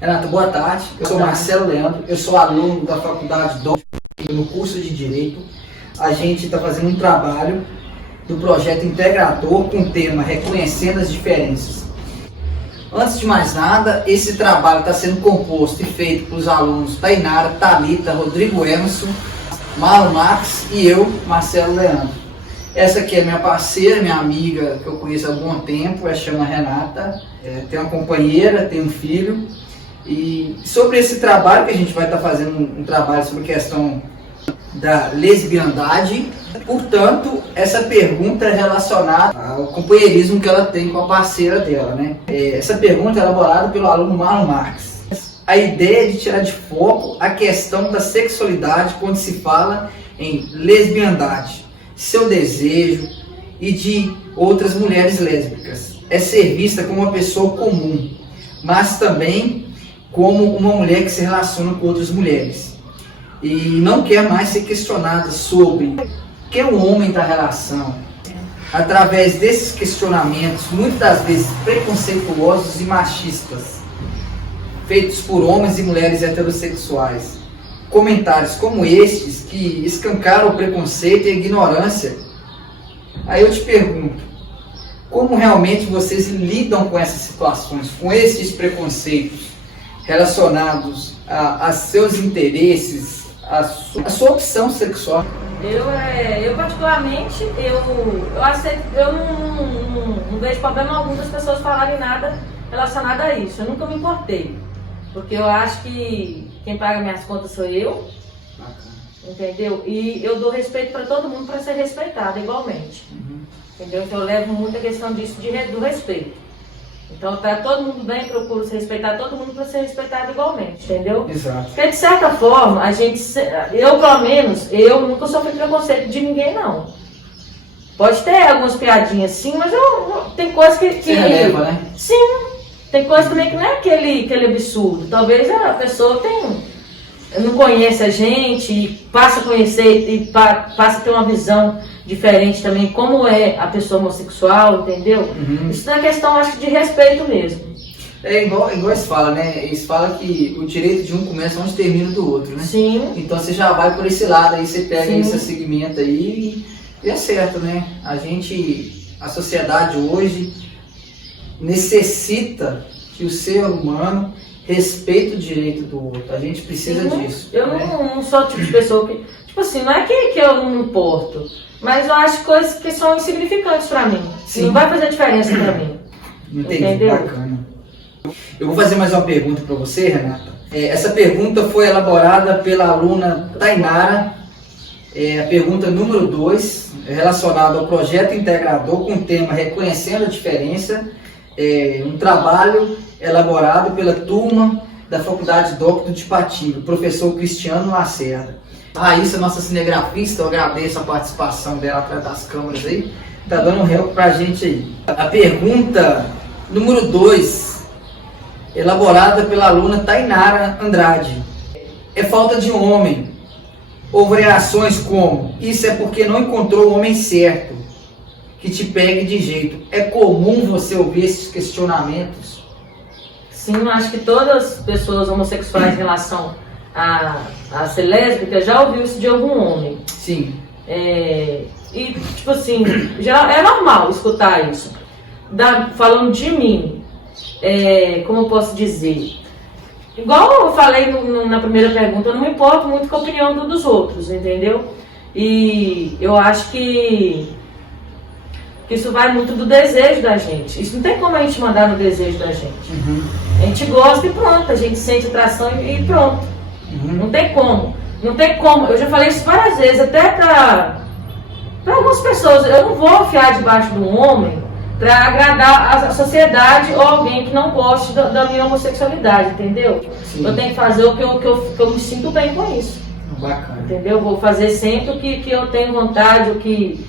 Renata, boa tarde. Eu sou Marcelo Leandro, eu sou aluno da Faculdade no curso de Direito. A gente está fazendo um trabalho do projeto Integrador com o tema Reconhecendo as Diferenças. Antes de mais nada, esse trabalho está sendo composto e feito pelos alunos Tainara, Thalita, Rodrigo Emerson, Marlon Marques e eu, Marcelo Leandro. Essa aqui é minha parceira, minha amiga, que eu conheço há algum tempo, ela chama Renata, tem uma companheira, tem um filho. E sobre esse trabalho que a gente vai estar fazendo um trabalho sobre a questão da lesbiandade, portanto, essa pergunta é relacionada ao companheirismo que ela tem com a parceira dela, né? Essa pergunta é elaborada pelo aluno Marlon Marques. A ideia é de tirar de foco a questão da sexualidade quando se fala em lesbiandade, seu desejo e de outras mulheres lésbicas. É ser vista como uma pessoa comum, mas também como uma mulher que se relaciona com outras mulheres. E não quer mais ser questionada sobre que é o homem da relação. Através desses questionamentos, muitas das vezes preconceituosos e machistas, feitos por homens e mulheres heterossexuais. Comentários como estes que escancaram o preconceito e a ignorância. Aí eu te pergunto, como realmente vocês lidam com essas situações, com esses preconceitos relacionados a seus interesses, a sua opção sexual? Eu particularmente, eu aceito, eu não vejo problema algum das pessoas falarem nada relacionado a isso. Eu nunca me importei, porque eu acho que quem paga minhas contas sou eu, entendeu? E eu dou respeito para todo mundo para ser respeitado igualmente, entendeu? Então eu levo muito a questão disso, do respeito. Então, para todo mundo bem, procuro se respeitar todo mundo para ser respeitado igualmente, entendeu? Exato. Porque, de certa forma, eu pelo menos, eu nunca sofri preconceito de ninguém, não. Pode ter algumas piadinhas sim, mas tem coisa que você releva, né? Sim, tem coisa também que não é aquele absurdo. Talvez a pessoa não conhece a gente e passa a conhecer e passa a ter uma visão diferente também, como é a pessoa homossexual, entendeu? Isso é questão, acho que, de respeito mesmo. É igual eles falam, né? Eles falam que o direito de um começa onde termina do outro, né? Sim. Então você já vai por esse lado, aí você pega Sim. esse segmento aí e é certo, né? A sociedade hoje necessita que o ser humano respeite o direito do outro. A gente precisa disso. Eu não sou o tipo de pessoa que... Tipo assim, não é que eu não me importo, mas eu acho coisas que são insignificantes pra mim. Sim. Não vai fazer diferença pra mim. Entendi, entendeu? Bacana. Eu vou fazer mais uma pergunta para você, Renata. Essa pergunta foi elaborada pela aluna Tainara. A pergunta número 2, relacionada ao projeto integrador com o tema Reconhecendo a Diferença. Um trabalho elaborado pela turma da Faculdade Docto de Patinga, o professor Cristiano Lacerda. Raíssa, nossa cinegrafista, eu agradeço a participação dela atrás das câmeras aí, tá dando um help pra gente aí. A pergunta número 2, elaborada pela aluna Tainara Andrade. É falta de homem. Houve reações como: isso é porque não encontrou o homem certo, que te pegue de jeito. É comum você ouvir esses questionamentos? Sim, eu acho que todas as pessoas homossexuais em relação a ser lésbica já ouviu isso de algum homem. Sim. E, tipo assim, já é normal escutar isso. Falando de mim, como eu posso dizer? Igual eu falei na primeira pergunta, eu não me importo muito com a opinião dos outros, entendeu? E eu acho que isso vai muito do desejo da gente. Isso não tem como a gente mandar no desejo da gente. A gente gosta e pronto, a gente sente atração e pronto. Não tem como. Não tem como. Eu já falei isso várias vezes, até para algumas pessoas. Eu não vou enfiar debaixo de um homem para agradar a sociedade ou alguém que não goste da minha homossexualidade, entendeu? Sim. Eu tenho que fazer o que eu me sinto bem com isso. Bacana. Entendeu? Vou fazer sempre o que eu tenho vontade, o que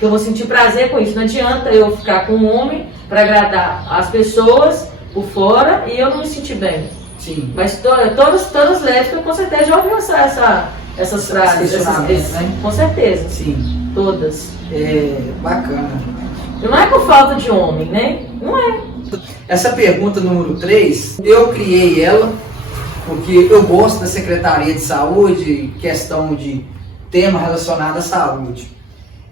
eu vou sentir prazer com isso. Não adianta eu ficar com um homem para agradar as pessoas por fora e eu não me sentir bem. Sim. Mas todas lésbicas com certeza já ouviram essas frases, né? Com certeza. Sim. Todas. Bacana. Não é por falta de homem, né? Não é. Essa pergunta número 3, eu criei ela porque eu gosto da Secretaria de Saúde, questão de tema relacionado à saúde.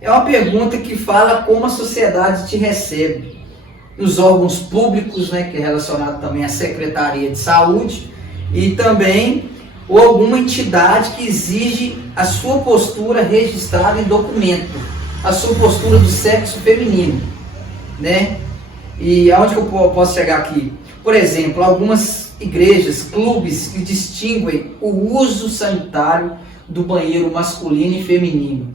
É uma pergunta que fala como a sociedade te recebe nos órgãos públicos, né, que é relacionado também à Secretaria de Saúde, e também ou alguma entidade que exige a sua postura registrada em documento, a sua postura do sexo feminino, né? E aonde que eu posso chegar aqui? Por exemplo, algumas igrejas, clubes que distinguem o uso sanitário do banheiro masculino e feminino.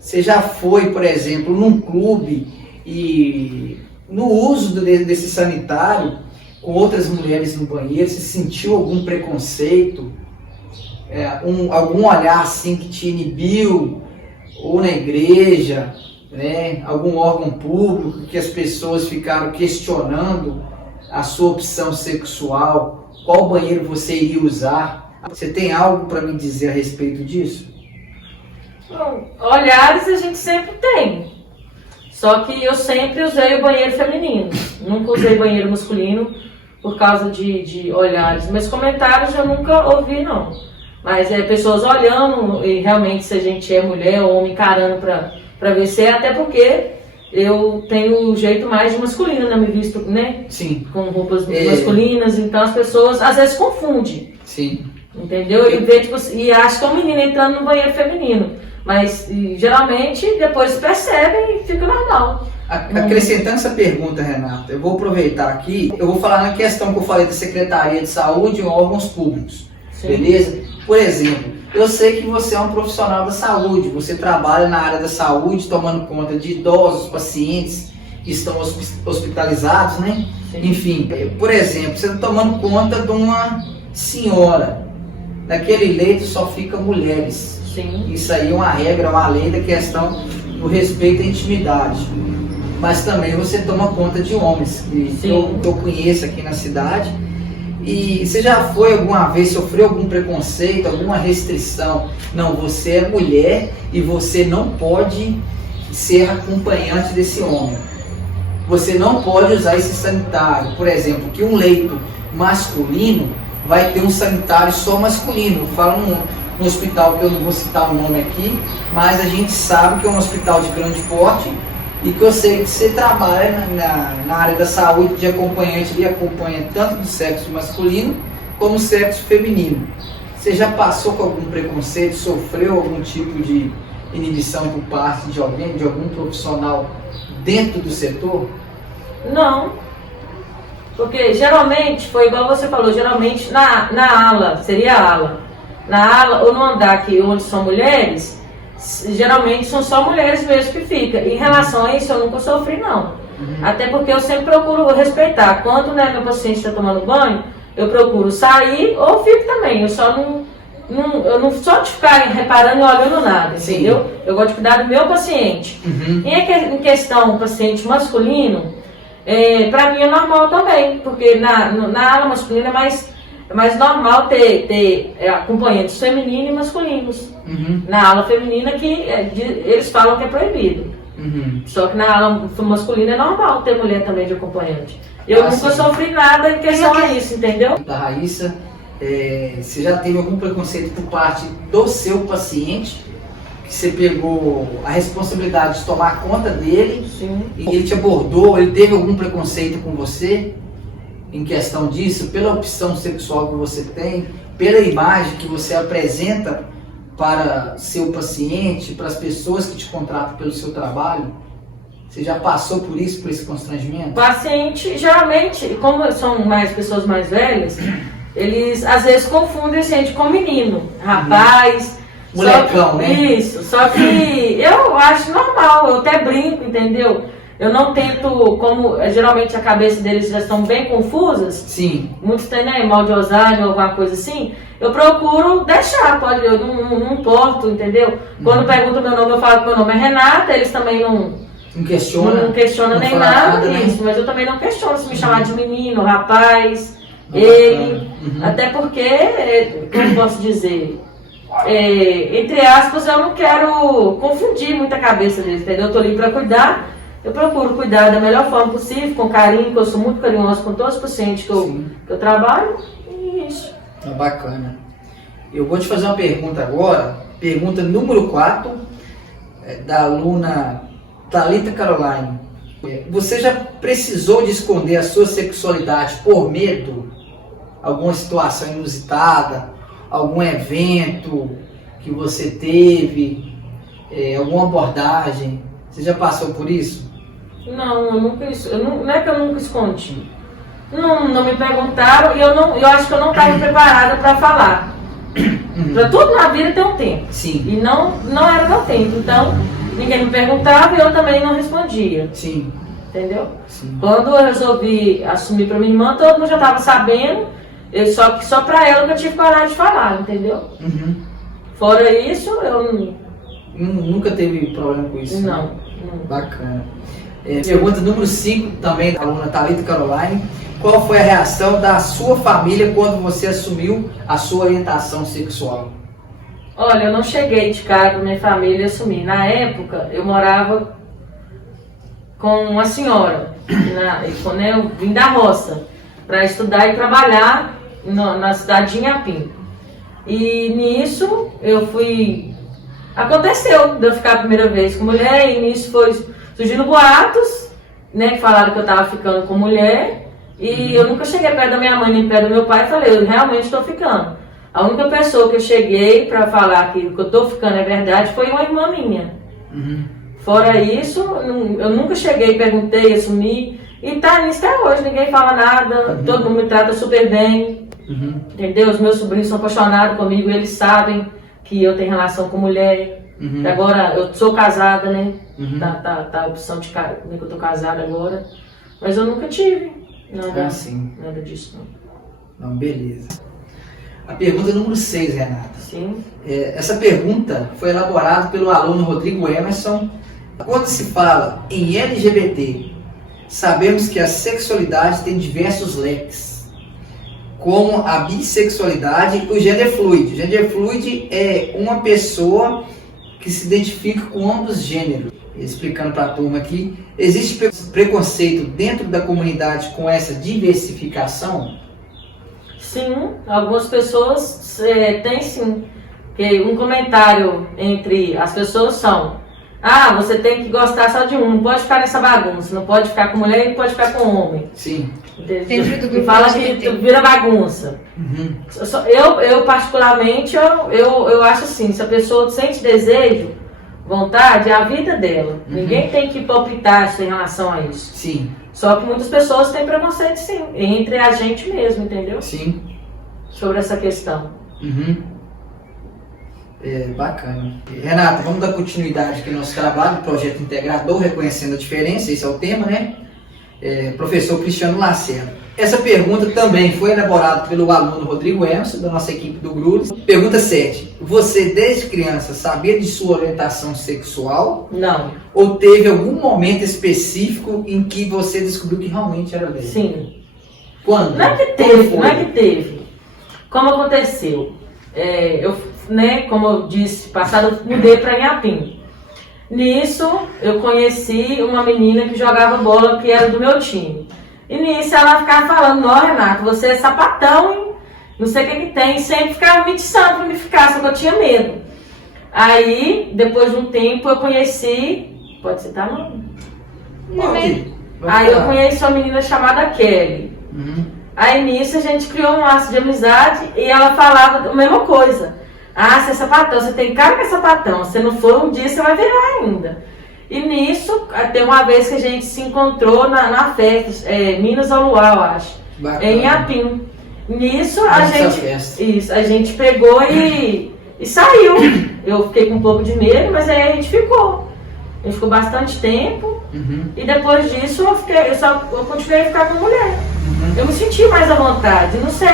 Você já foi, por exemplo, num clube e no uso desse sanitário com outras mulheres no banheiro, você sentiu algum preconceito, algum olhar assim que te inibiu, ou na igreja, né, algum órgão público que as pessoas ficaram questionando a sua opção sexual, qual banheiro você iria usar? Você tem algo para me dizer a respeito disso? Bom, olhares a gente sempre tem, só que eu sempre usei o banheiro feminino, nunca usei banheiro masculino por causa de olhares, mas comentários eu nunca ouvi não, mas pessoas olhando e realmente se a gente é mulher ou homem encarando para ver se é, até porque eu tenho um jeito mais de masculino, né? Me visto, né? Sim. Com roupas masculinas, então as pessoas às vezes confundem. Sim. Entendeu? E vê, tipo, e acha que é um menino entrando no banheiro feminino. Mas geralmente depois percebem e fica normal. Acrescentando essa pergunta, Renata, eu vou aproveitar aqui, eu vou falar na questão que eu falei da Secretaria de Saúde em órgãos públicos. Sim. Beleza? Por exemplo, eu sei que você é um profissional da saúde, você trabalha na área da saúde, tomando conta de idosos, pacientes que estão hospitalizados, né? Sim. Enfim, por exemplo, você está tomando conta de uma senhora, naquele leito só ficam mulheres. Sim. Isso aí é uma regra, uma lei da questão do respeito à intimidade. Mas também você toma conta de homens, que eu conheço aqui na cidade. E você já foi alguma vez, sofreu algum preconceito, alguma restrição? Não, você é mulher e você não pode ser acompanhante desse homem. Você não pode usar esse sanitário. Por exemplo, que um leito masculino vai ter um sanitário só masculino. Fala um hospital que eu não vou citar o nome aqui, mas a gente sabe que é um hospital de grande porte e que eu sei que você trabalha na área da saúde de acompanhante e acompanha tanto do sexo masculino como do sexo feminino. Você já passou com algum preconceito, sofreu algum tipo de inibição por parte de alguém, de algum profissional dentro do setor? Não, porque geralmente, foi igual você falou, geralmente na ala, seria a ala, na ala ou no andar aqui onde são mulheres, geralmente são só mulheres mesmo que ficam. Em relação a isso eu nunca sofri não, até porque eu sempre procuro respeitar, quando meu paciente está tomando banho, eu procuro sair ou fico também, eu só eu não só de ficar reparando e olhando nada, Sim. Entendeu? Eu gosto de cuidar do meu paciente. Em questão paciente masculino, para mim é normal também, porque na ala masculina é mais normal ter acompanhantes femininos e masculinos. Na ala feminina que eles falam que é proibido. Só que na ala masculina é normal ter mulher também de acompanhante. Eu nunca sofri nada em questão a isso, entendeu? Da Raíssa, você já teve algum preconceito por parte do seu paciente? Que você pegou a responsabilidade de tomar conta dele? Sim. E ele te abordou, ele teve algum preconceito com você em questão disso, pela opção sexual que você tem, pela imagem que você apresenta para seu paciente, para as pessoas que te contratam pelo seu trabalho? Você já passou por isso, por esse constrangimento? Paciente, geralmente, como são pessoas mais velhas, eles às vezes confundem a gente com menino, rapaz. Molecão, né? Isso, só que eu acho normal, eu até brinco, entendeu? Eu não tento, como geralmente a cabeça deles já estão bem confusas. Sim. Muitos têm, mal de Alzheimer ou alguma coisa assim. Eu procuro deixar, eu não importo, entendeu? Quando perguntam meu nome, eu falo que meu nome é Renata, eles também não questionam nem nada disso, mas eu também não questiono se me chamar de menino, rapaz, ele. Até porque, como posso dizer, entre aspas, eu não quero confundir muita cabeça deles, entendeu? Eu tô ali para cuidar eu procuro cuidar da melhor forma possível, com carinho, que eu sou muito carinhosa com todos os pacientes que eu trabalho, e isso. Bacana. Eu vou te fazer uma pergunta agora, pergunta número 4, da aluna Thalita Caroline. Você já precisou de esconder a sua sexualidade por medo? Alguma situação inusitada? Algum evento que você teve? Alguma abordagem? Você já passou por isso? Não, não é que eu nunca escondi. Não me perguntaram e eu acho que eu não estava preparada para falar. Para tudo na vida tem um tempo. Sim. E não era meu tempo. Então, ninguém me perguntava e eu também não respondia. Sim. Entendeu? Sim. Quando eu resolvi assumir para minha irmã, todo mundo já estava sabendo. Só para ela que eu tive coragem de falar, entendeu? Uhum. Fora isso, eu nunca teve problema com isso? Não. Bacana. Pergunta número 5, também da aluna Thalita Caroline. Qual foi a reação da sua família quando você assumiu a sua orientação sexual? Olha, eu não cheguei de cara com minha família e assumi. Na época, eu morava com uma senhora. Quando eu vim da roça para estudar e trabalhar na cidade de Inhapim. E nisso, aconteceu de eu ficar a primeira vez com mulher, e nisso foi surgindo boatos, né, que falaram que eu estava ficando com mulher. E eu nunca cheguei perto da minha mãe nem perto do meu pai e falei, eu realmente estou ficando. A única pessoa que eu cheguei para falar que o que eu estou ficando é verdade foi uma irmã minha. Fora isso, eu nunca cheguei, perguntei, assumi. E tá nisso até hoje, ninguém fala nada, todo mundo me trata super bem. Entendeu? Os meus sobrinhos são apaixonados comigo, eles sabem que eu tenho relação com mulher. Agora, eu sou casada, né? Tá a opção de que eu tô casada agora. Mas eu nunca tive. Nada disso, não. Não, beleza. A pergunta número 6, Renata. Sim. Essa pergunta foi elaborada pelo aluno Rodrigo Emerson. Quando se fala em LGBT, sabemos que a sexualidade tem diversos leques, como a bissexualidade e o gender fluid. O gender fluid é uma pessoa que se identifica com ambos gêneros. Explicando para a turma aqui, existe preconceito dentro da comunidade com essa diversificação? Sim, algumas pessoas têm sim. Porque um comentário entre as pessoas são: você tem que gostar só de um, não pode ficar nessa bagunça, não pode ficar com mulher e pode ficar com homem. Sim. E fala que vira bagunça. Eu particularmente, eu acho assim, se a pessoa sente desejo, vontade, é a vida dela. Ninguém tem que palpitar em relação a isso. Sim. Só que muitas pessoas têm preconceito, sim, entre a gente mesmo, entendeu? Sim. Sobre essa questão. Bacana. Renata, vamos dar continuidade aqui no nosso trabalho, projeto integrador, reconhecendo a diferença, esse é o tema, né? Professor Cristiano Lacerda. Essa pergunta também foi elaborada pelo aluno Rodrigo Emerson, da nossa equipe do GRUDES. Pergunta 7. Você, desde criança, sabia de sua orientação sexual? Não. Ou teve algum momento específico em que você descobriu que realmente era lésbica? Sim. Quando? Não é que teve. Como aconteceu? Como eu disse, passado, eu mudei para Inhapim. Nisso, eu conheci uma menina que jogava bola, que era do meu time. E nisso, ela ficava falando: "Ó, Renato, você é sapatão, hein? Não sei o que tem." Sempre ficava me tiçando pra me ficar, só que eu tinha medo. Aí, depois de um tempo, eu conheci... Pode citar nome? Aí eu conheci uma menina chamada Kelly. Aí nisso, a gente criou um laço de amizade e ela falava a mesma coisa. Você é sapatão, você tem cara que é sapatão. Se não for, um dia você vai virar ainda. E nisso, até uma vez que a gente se encontrou na festa, Minas ao Luar, eu acho. Bacana. Em Inhapim. Nisso, a gente pegou e saiu. Eu fiquei com um pouco de medo, mas aí a gente ficou. A gente ficou bastante tempo. E depois disso, eu continuei a ficar com mulher. Eu me senti mais à vontade. Não sei,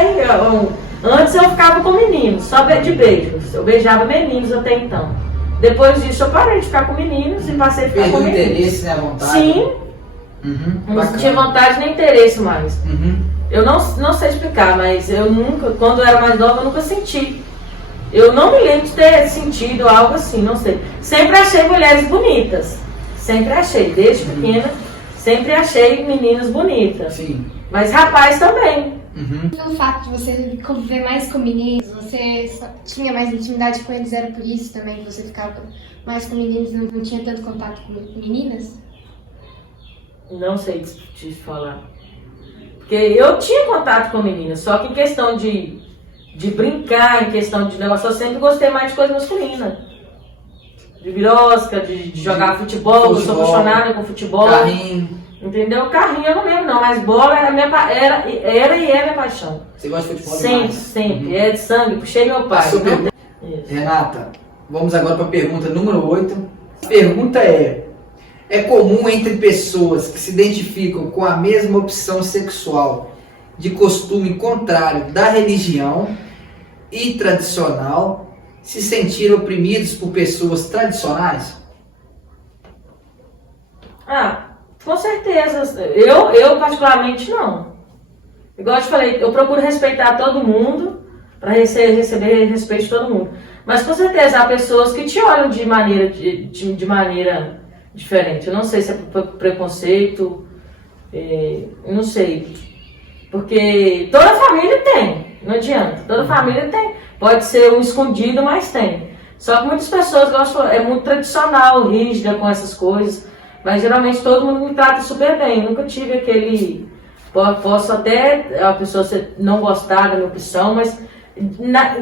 antes eu ficava com meninos, só de beijos. Eu beijava meninos até então. Depois disso eu parei de ficar com meninos e passei a ficar com meninos. Perdeu interesse, né, a vontade? Sim. Não sentia vontade nem interesse mais. Eu não sei explicar, mas eu nunca, quando eu era mais nova, eu nunca senti. Eu não me lembro de ter sentido algo assim, não sei. Sempre achei mulheres bonitas. Sempre achei, desde pequena, sempre achei meninas bonitas. Sim. Mas rapaz também. Pelo fato de você conviver mais com meninos, você tinha mais intimidade com eles, era por isso também que você ficava mais com meninos, não tinha tanto contato com meninas? Não sei te falar. Porque eu tinha contato com meninas, só que em questão de brincar, em questão de negócio, eu sempre gostei mais de coisa masculina. De birosca, de jogar futebol, eu sou apaixonada com futebol. Carrinho. Entendeu? Carrinho eu não lembro não, mas bola era e é minha paixão. Você gosta de futebol Sempre, demais? sempre. É de sangue, puxei meu pai. Renata, vamos agora para a pergunta número 8. A pergunta é comum entre pessoas que se identificam com a mesma opção sexual de costume contrário da religião e tradicional se sentir oprimidos por pessoas tradicionais? Com certeza. Eu particularmente não. Igual eu te falei, eu procuro respeitar todo mundo para receber respeito de todo mundo. Mas com certeza há pessoas que te olham de maneira diferente. Eu não sei se é preconceito, eu não sei. Porque toda família tem, não adianta. Toda família tem. Pode ser um escondido, mas tem. Só que muitas pessoas gostam, é muito tradicional, rígida com essas coisas. Mas geralmente todo mundo me trata super bem. Nunca tive aquele... Posso até a pessoa não gostar da minha opção, mas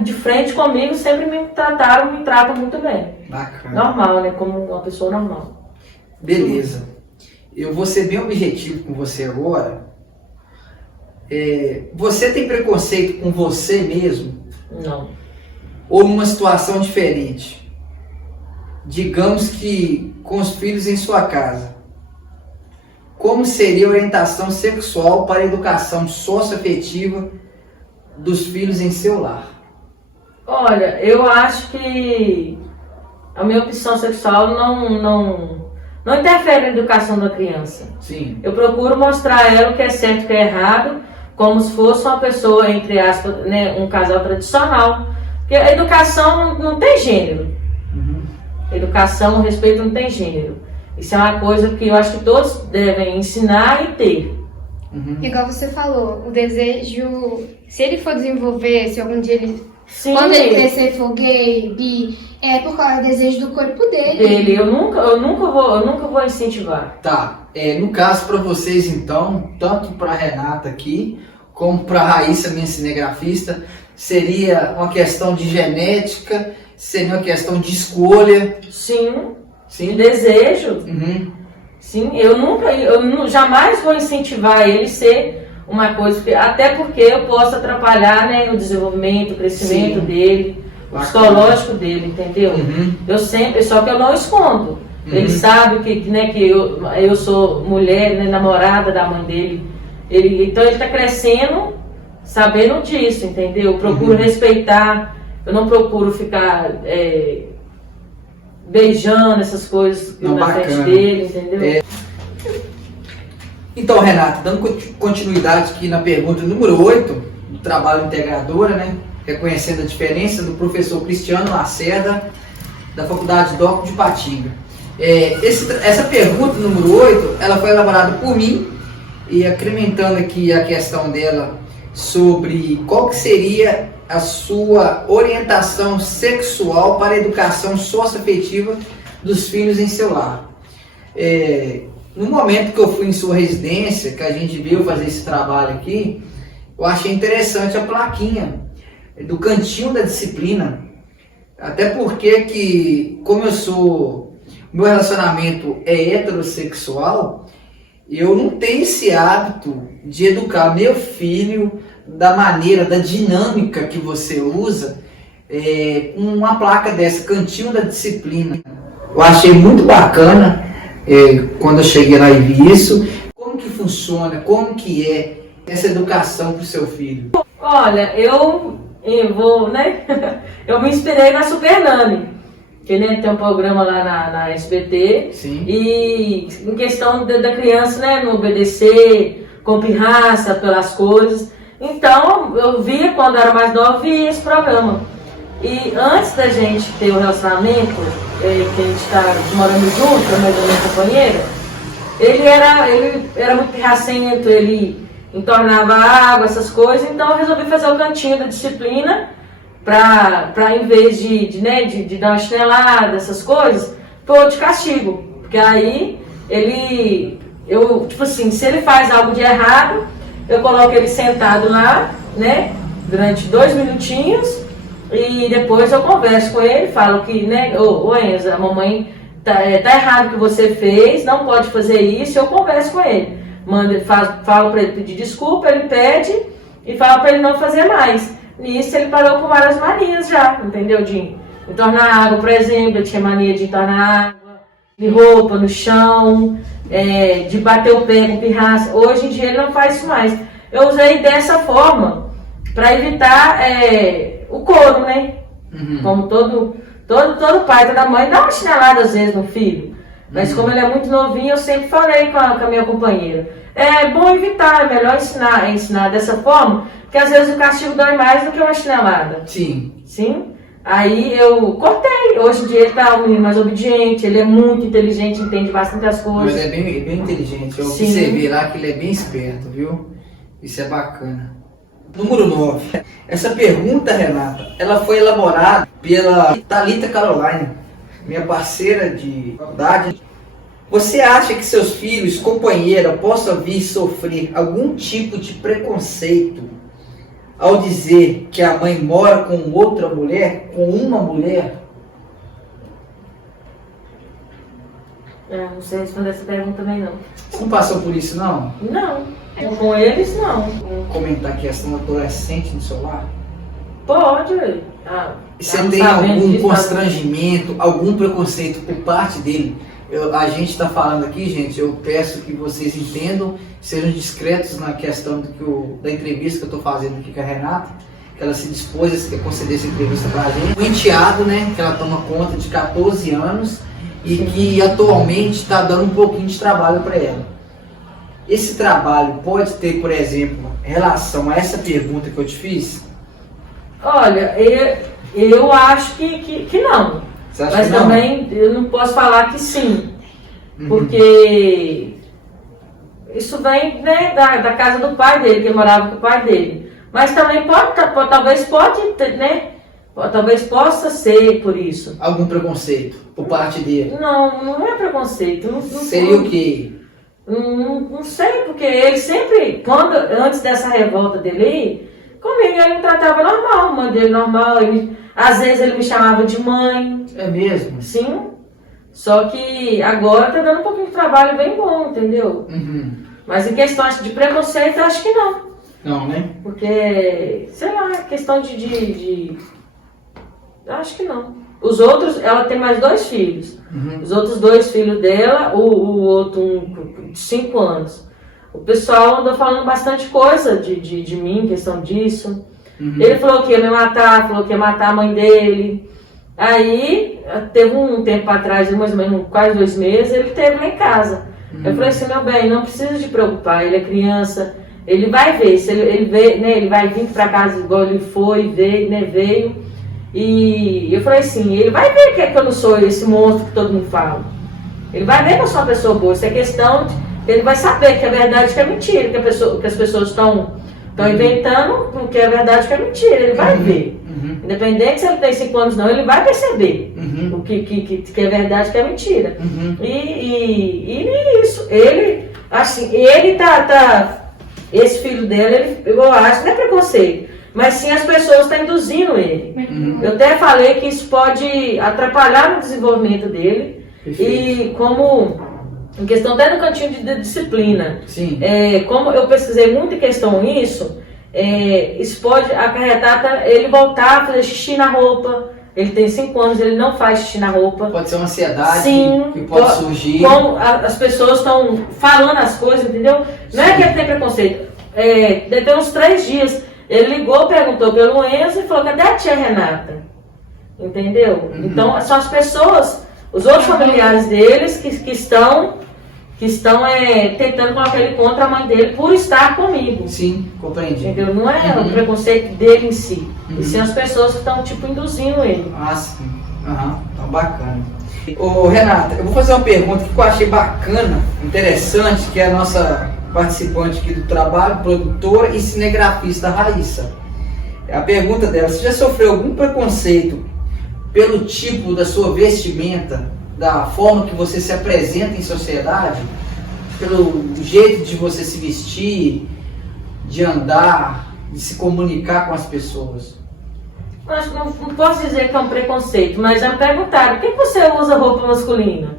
de frente comigo sempre me tratam muito bem. Bacana. Normal, né? Como uma pessoa normal. Beleza. Eu vou ser bem objetivo com você agora. Você tem preconceito com você mesmo? Não. Ou numa situação diferente? Digamos que com os filhos em sua casa. Como seria a orientação sexual para a educação socioafetiva dos filhos em seu lar? Olha, eu acho que a minha opção sexual não interfere na educação da criança. Sim. Eu procuro mostrar a ela o que é certo e o que é errado, como se fosse uma pessoa, entre aspas, né, um casal tradicional. Porque a educação não tem gênero. Educação, respeito não tem gênero. Isso é uma coisa que eu acho que todos devem ensinar e ter. Igual você falou, o desejo, se ele for desenvolver, se algum dia ele... Sim, quando ele crescer for gay, bi, é por causa do desejo do corpo dele. Eu nunca vou incentivar. Tá. No caso para vocês então, tanto para Renata aqui, como para Raíssa, minha cinegrafista, seria uma questão de genética, seria uma questão de escolha. Sim. Sim. Desejo. Sim, eu jamais vou incentivar ele a ser uma coisa, até porque eu posso atrapalhar, né, o desenvolvimento, o crescimento dele, o psicológico dele, entendeu? Só que eu não escondo. Ele sabe que eu sou mulher, né, namorada da mãe dele. Então ele está crescendo sabendo disso, entendeu? Eu procuro respeitar, eu não procuro ficar beijando essas coisas na frente dele, entendeu? Então, Renata, dando continuidade aqui na pergunta número 8, do trabalho integradora, né? Reconhecendo a diferença do professor Cristiano Lacerda, da Faculdade DOC de Patinga. Essa pergunta número 8, ela foi elaborada por mim, e acrementando aqui a questão dela sobre qual que seria a sua orientação sexual para a educação socioafetiva dos filhos em seu lar. No momento que eu fui em sua residência, que a gente veio fazer esse trabalho aqui, eu achei interessante a plaquinha do cantinho da disciplina, até porque como meu relacionamento é heterossexual, eu não tenho esse hábito de educar meu filho da maneira, da dinâmica que você usa, uma placa dessa, cantinho da disciplina. Eu achei muito bacana quando eu cheguei lá e vi isso. Como que funciona, como que é essa educação para o seu filho? Olha, eu vou, né? Eu me inspirei na Super Nani, que tem um programa lá na SBT. Sim. E em questão da criança, né, não obedecer, com pirraça pelas coisas. Então, eu via, quando eu era mais nova, via esse programa. E antes da gente ter o relacionamento, que a gente está morando junto, a minha companheira, ele era muito pirracento, ele entornava água, essas coisas, então eu resolvi fazer o cantinho da disciplina para em vez de dar uma chinelada, essas coisas, pôr de castigo. Porque aí tipo assim, se ele faz algo de errado, eu coloco ele sentado lá, né, durante 2 minutinhos, e depois eu converso com ele, falo que, né, ô Enzo, a mamãe tá errado o que você fez, não pode fazer isso, eu converso com ele. Falo para ele pedir desculpa, ele pede e falo para ele não fazer mais. Nisso ele parou com várias manias já, entendeu? De entornar água, por exemplo, eu tinha mania de entornar água, de roupa no chão, de bater o pé com pirraça. Hoje em dia ele não faz isso mais. Eu usei dessa forma para evitar o couro, né? Uhum. Como todo pai, toda mãe dá uma chinelada às vezes no filho. Mas como ele é muito novinho, eu sempre falei com a minha companheira. É bom evitar, é melhor ensinar dessa forma, porque às vezes o castigo dói mais do que uma chinelada. Sim. Sim? Aí eu cortei. Hoje em dia ele tá um menino mais obediente, ele é muito inteligente, entende bastante as coisas. Mas é bem inteligente. Eu Sim. observei lá que ele é bem esperto, viu? Isso é bacana. Número 9. Essa pergunta, Renata, ela foi elaborada pela Thalita Caroline, minha parceira de faculdade. Você acha que seus filhos, companheira, possam vir sofrer algum tipo de preconceito ao dizer que a mãe mora com outra mulher, com uma mulher? Não sei responder essa pergunta também não. Você não passou por isso, não? Não. Com eles, não. Comentar a questão adolescente no seu lar? Pode. Você não tem sabendo algum disso, constrangimento, algum preconceito por parte dele? A gente está falando aqui, gente, eu peço que vocês entendam, sejam discretos na questão da entrevista que eu estou fazendo aqui com a Renata, que ela se dispôs a conceder essa entrevista para a gente. O enteado, né, que ela toma conta de 14 anos e que atualmente está dando um pouquinho de trabalho para ela. Esse trabalho pode ter, por exemplo, relação a essa pergunta que eu te fiz? Olha, eu acho que não. Você acha Mas que não? também eu não posso falar que sim. Porque isso vem, né, da casa do pai dele, que ele morava com o pai dele. Mas também talvez possa ser por isso. Algum preconceito por parte dele? Não é preconceito. Não Seria o quê? Não sei, porque ele sempre, antes dessa revolta dele, comigo ele me tratava normal, a mãe dele normal, às vezes ele me chamava de mãe. É mesmo? Sim, só que agora tá dando um pouquinho de trabalho bem bom, entendeu? Uhum. Mas em questão de preconceito, eu acho que não. Não, né? Porque, sei lá, questão de eu acho que não. Os outros, ela tem mais 2 filhos. Uhum. Os outros 2 filhos dela, o outro de 5 anos. O pessoal andou falando bastante coisa de mim, questão disso. Uhum. Ele falou que ia me matar, falou que ia matar a mãe dele. Aí, teve um tempo atrás, mais ou menos quase 2 meses, ele esteve lá em casa. Uhum. Eu falei assim, meu bem, não precisa de preocupar, ele é criança, ele vai ver, se ele veio, né, ele vai vir pra casa igual ele foi, veio. E eu falei assim, ele vai ver que eu não sou esse monstro que todo mundo fala. Ele vai ver que eu sou uma pessoa boa, isso é questão de... Ele vai saber que é verdade, que é mentira, que as pessoas estão inventando, o que é verdade, que é mentira, ele vai ver. Uhum. Independente se ele tem 5 anos não, ele vai perceber Uhum. o que é verdade, que é mentira. Uhum. E isso, ele esse filho dela, eu acho, não é preconceito, mas sim as pessoas estão induzindo ele. Uhum. Eu até falei que isso pode atrapalhar no desenvolvimento dele. Perfeito. E como, em questão até no cantinho de disciplina, Sim. como eu pesquisei muito em questão isso pode acarretar para ele voltar a fazer xixi na roupa. Ele tem 5 anos, ele não faz xixi na roupa. Pode ser uma ansiedade Sim, que pode surgir. Como as pessoas estão falando as coisas, entendeu? Não é que ele tem preconceito. Deve ter uns 3 dias, ele ligou, perguntou pelo Enzo e falou, cadê a tia Renata? Entendeu? Uhum. Então, são as pessoas, os outros familiares deles que estão que estão tentando colocar ele contra a mãe dele por estar comigo. Sim, compreendi. Entendeu? Não é Uhum. o preconceito dele em si, Uhum. e sim as pessoas que estão, tipo, induzindo ele. Ah, sim. Aham, então bacana. Ô, Renata, eu vou fazer uma pergunta que eu achei bacana, interessante, que é a nossa participante aqui do trabalho, produtora e cinegrafista Raíssa. A pergunta dela: você já sofreu algum preconceito pelo tipo da sua vestimenta, da forma que você se apresenta em sociedade, pelo jeito de você se vestir, de andar, de se comunicar com as pessoas? Eu acho que não posso dizer que é um preconceito, mas já me perguntaram: por que você usa roupa masculina?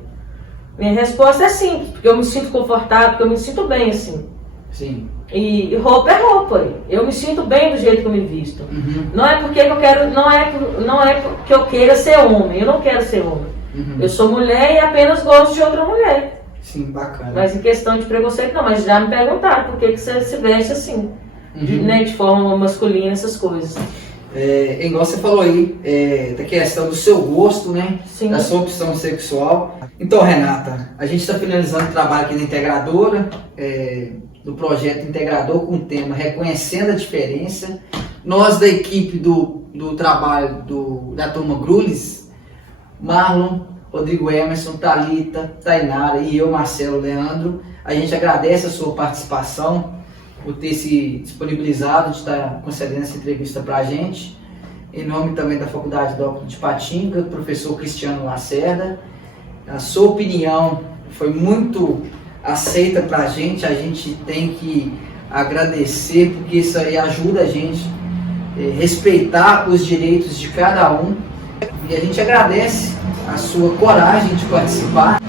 Minha resposta é simples, porque eu me sinto confortável, porque eu me sinto bem assim. Sim. E roupa é roupa. Eu me sinto bem do jeito que eu me visto. Uhum. Não é porque eu quero, não é porque eu queira ser homem. Eu não quero ser homem. Uhum. Eu sou mulher e apenas gosto de outra mulher. Sim, bacana. Mas em questão de preconceito não, mas já me perguntaram por que você se veste assim, de forma masculina, essas coisas. Igual você falou aí, da questão do seu gosto, né? Sim. Da sua opção sexual. Então, Renata, a gente está finalizando o trabalho aqui da Integradora, do projeto Integrador com o tema Reconhecendo a Diferença. Nós da equipe do trabalho da turma Grulis, Marlon, Rodrigo Emerson, Thalita, Tainara e eu, Marcelo Leandro, a gente agradece a sua participação, por ter se disponibilizado de estar concedendo essa entrevista para a gente. Em nome também da Faculdade Dr. de Patinga, do professor Cristiano Lacerda. A sua opinião foi muito aceita para a gente tem que agradecer, porque isso aí ajuda a gente a respeitar os direitos de cada um. E a gente agradece a sua coragem de participar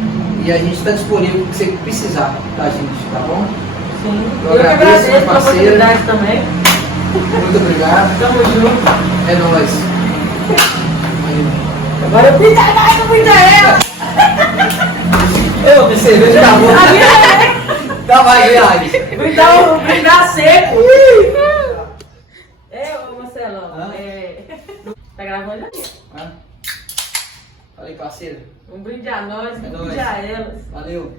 e a gente está disponível para você precisar da gente, tá bom? Sim. Eu Eu que agradeço, agradeço a parceira. oportunidade também. Muito obrigado. Tamo junto. É nóis. Agora eu cuido ela. Eu, minha cerveja acabou. Então vai, viagem. Brindar seco. Ô Marcelão, tá gravando aqui? Falei, parceiro. Um brinde a nós, um É brinde nóis. a elas. Valeu.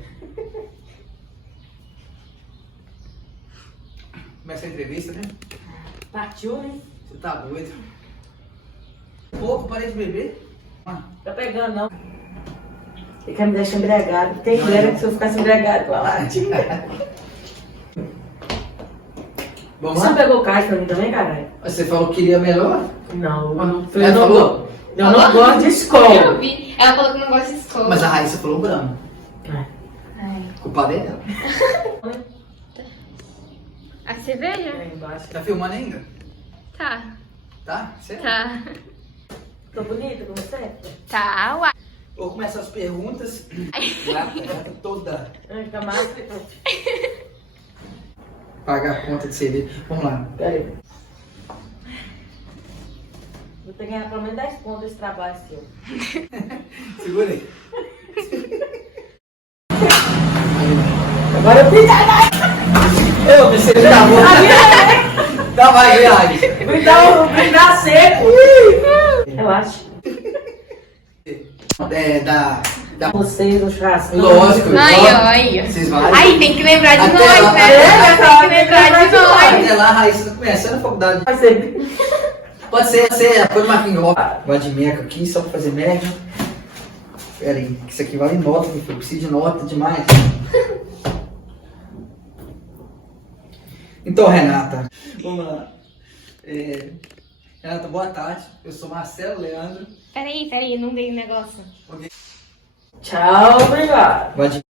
Começa a entrevista, né? Partiu, né? Você tá doido. Pouco, parei de beber. Tá pegando, não. Ele quer me deixar embriagado. Tem ideia que se eu ficasse embriagado com a latinha. Vamos Você não lá? pegou o caixa pra mim também, caralho? Você falou que queria melhor? Não, Ela eu não falou? gosto. Eu não gosto de Eu escola. vi. Ela falou que não gosta de escola. Mas a Raíssa falou Brahma. Ai. Culpa dela. A cerveja? É, embaixo. Tá filmando ainda? Tá. Tá? Sério? Tá. Tô bonita com você? Tá, uai. Vou começar as perguntas. Gata toda. Ai, fica massa. Pagar a conta de cerveja. Vamos lá. Peraí. Vou ter que ganhar pelo menos 10 pontos desse trabalho seu. Segura aí. Agora eu cuido Eu, minha cerveja acabou. Então vai, viagem. brindar seco. Relaxa. Vocês no churrasco. Lógico. Ai, lógico. ai. Vocês vão. Aí tem que lembrar de Até nós, lá, né? até lá. Tem que lembrar de nós. Até lá, a Raíssa tá começando a faculdade. Vai ser. Pode ser, põe o Marquinhos Lopes. Vai de meca aqui, só pra fazer média. Pera aí, que isso aqui vale nota, meu filho. Eu preciso de nota demais. Então, Renata. Vamos lá. Renata, boa tarde. Eu sou Marcelo Leandro. Peraí, não dei o negócio. Tchau, obrigado. Vai de